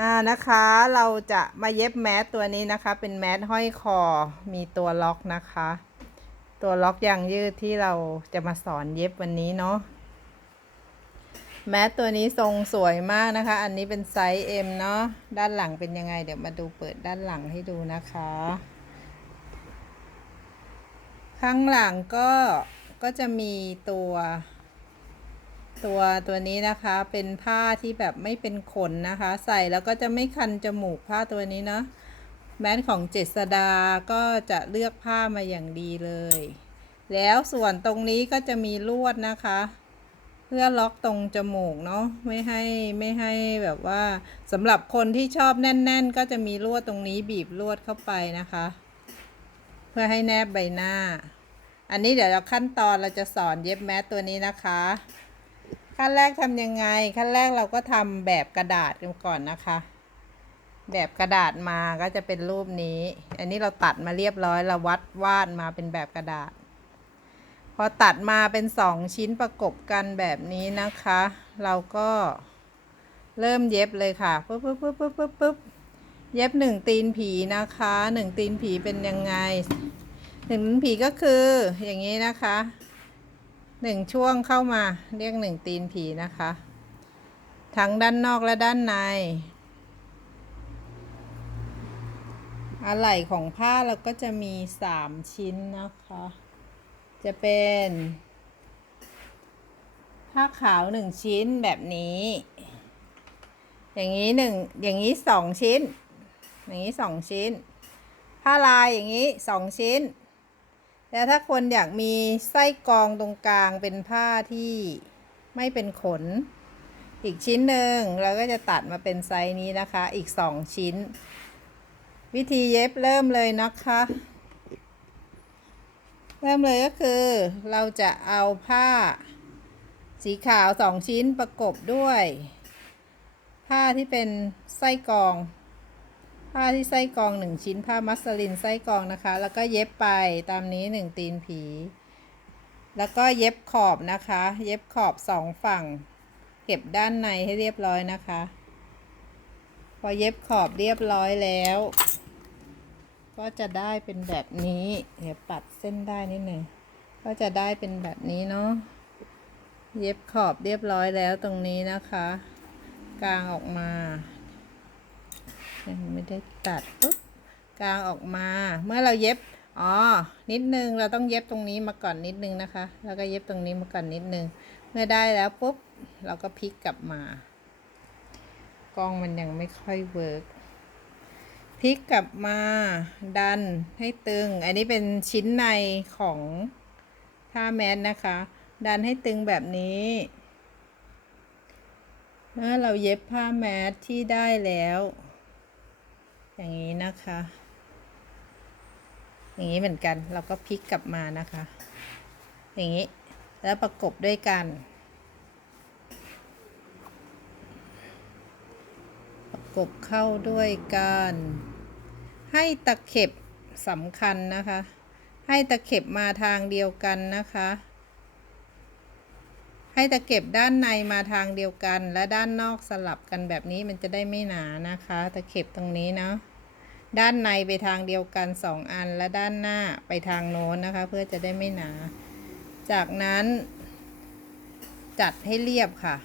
อ่านะคะเราจะมาเย็บแมสตัวนี้นะคะ เป็นแมสห้อยคอมีตัวล็อกนะคะ ตัวล็อกยางยืดที่เราจะมาสอนเย็บวันนี้เนาะแมสตัวนี้ทรงสวยมากนะคะ อันนี้เป็นไซส์ M เนาะด้านหลังเป็นยังไง เดี๋ยวมาดูเปิดด้านหลังให้ดูนะคะ ข้างหลังก็ก็จะมีตัว ตัวตัวนี้นะคะเป็นผ้าที่แบบไม่เป็นขนนะคะ ใส่แล้วก็จะไม่คันจมูกผ้าตัวนี้เนาะแม้นของเจษดาก็จะเลือกผ้ามาอย่างดีเลย แล้วส่วนตรงนี้ก็จะมีลวดนะคะ เพื่อล็อกตรงจมูกเนาะไม่ให้ไม่ให้แบบว่าสำหรับคนที่ชอบแน่น ๆ ก็จะมีลวดตรงนี้บีบลวดเข้าไปนะคะ เพื่อให้แนบใบหน้า อันนี้เดี๋ยวเราขั้นตอนเราจะสอนเย็บแมสตัวนี้นะคะ ขั้นแรกทำยังไง ขั้นแรกเราก็ทำแบบกระดาษกันก่อนนะคะ แบบกระดาษมาก็จะเป็นรูปนี้ อันนี้เราตัดมาเรียบร้อยเราวัดวาดมาเป็นแบบกระดาษ พอตัดมาเป็นสองชิ้นประกบกันแบบนี้นะคะ เราก็เริ่มเย็บเลยค่ะปุ๊บปุ๊บปุ๊บปุ๊บปุ๊บปุ๊บเย็บหนึ่งตีนผีนะคะหนึ่งตีนผีเป็นยังไงหนึ่งตีนผีก็คืออย่างนี้นะคะ หนึ่งช่วงเข้ามาเรียกหนึ่งตีนผีนะคะ ทั้งด้านนอกและด้านใน อะไหล่ของผ้าเราก็จะมีสามชิ้นนะคะ จะเป็น ผ้าขาวหนึ่งชิ้นแบบนี้ อย่างนี้หนึ่งอย่างนี้สองชิ้น อย่างนี้สองชิ้น ผ้าลายอย่างนี้สองชิ้น แล้วถ้าคนอยากมีไส้กรองตรงกลางเป็นผ้าที่ไม่เป็นขน อีกชิ้นหนึ่งเราก็จะตัดมาเป็นไซส์นี้นะคะ อีกสองชิ้น วิธีเย็บเริ่มเลยนะคะ เริ่มเลยก็คือ เราจะเอาผ้า สีขาวสองชิ้นประกบด้วย ผ้าที่เป็นไส้กรอง ผ้าที่ไส้กองหนึ่งชิ้นผ้ามัสลินไส้กองนะคะ แล้วก็เย็บไปตามนี้หนึ่งตีนผี แล้วก็เย็บขอบนะคะ เย็บขอบสองฝั่ง เก็บด้านในให้เรียบร้อยนะคะ พอเย็บขอบเรียบร้อยแล้ว ก็จะได้เป็นแบบนี้ เดี๋ยวปัดเส้นได้นิดหนึ่งก็จะได้เป็นแบบนี้เนาะเย็บขอบเรียบร้อยแล้วตรงนี้นะคะ กลางออกมา ยังไม่ได้ตัดปุ๊บกลางออกมา เมื่อเราเย็บ อ๋อ นิดนึง เราต้องเย็บตรงนี้มาก่อนนิดนึงนะคะ แล้วก็เย็บตรงนี้มาก่อนนิดนึง เมื่อได้แล้วปุ๊บ เราก็พลิกกลับมา กล้องมันยังไม่ค่อยเวิร์กพลิกกลับมา ดันให้ตึง อันนี้เป็นชิ้นในของผ้าแมสนะคะ ดันให้ตึงแบบนี้เมื่อเราเย็บผ้าแมสที่ได้แล้ว อย่างนี้นะคะ อย่างนี้เหมือนกันเราก็พลิกกลับมานะคะ อย่างนี้แล้วประกบด้วยกัน ประกบเข้าด้วยกัน ให้ตะเข็บสำคัญนะคะ ให้ตะเข็บมาทางเดียวกันนะคะ ให้ตะเข็บด้านในมาทางเดียวกัน และด้านนอกสลับกันแบบนี้มันจะได้ไม่หนานะคะ ตะเข็บตรงนี้เนาะด้านในไปทางเดียวกันสองอันและด้านหน้าไปทางโน้นนะคะ เพื่อจะได้ไม่หนา จากนั้น จัดให้เรียบค่ะ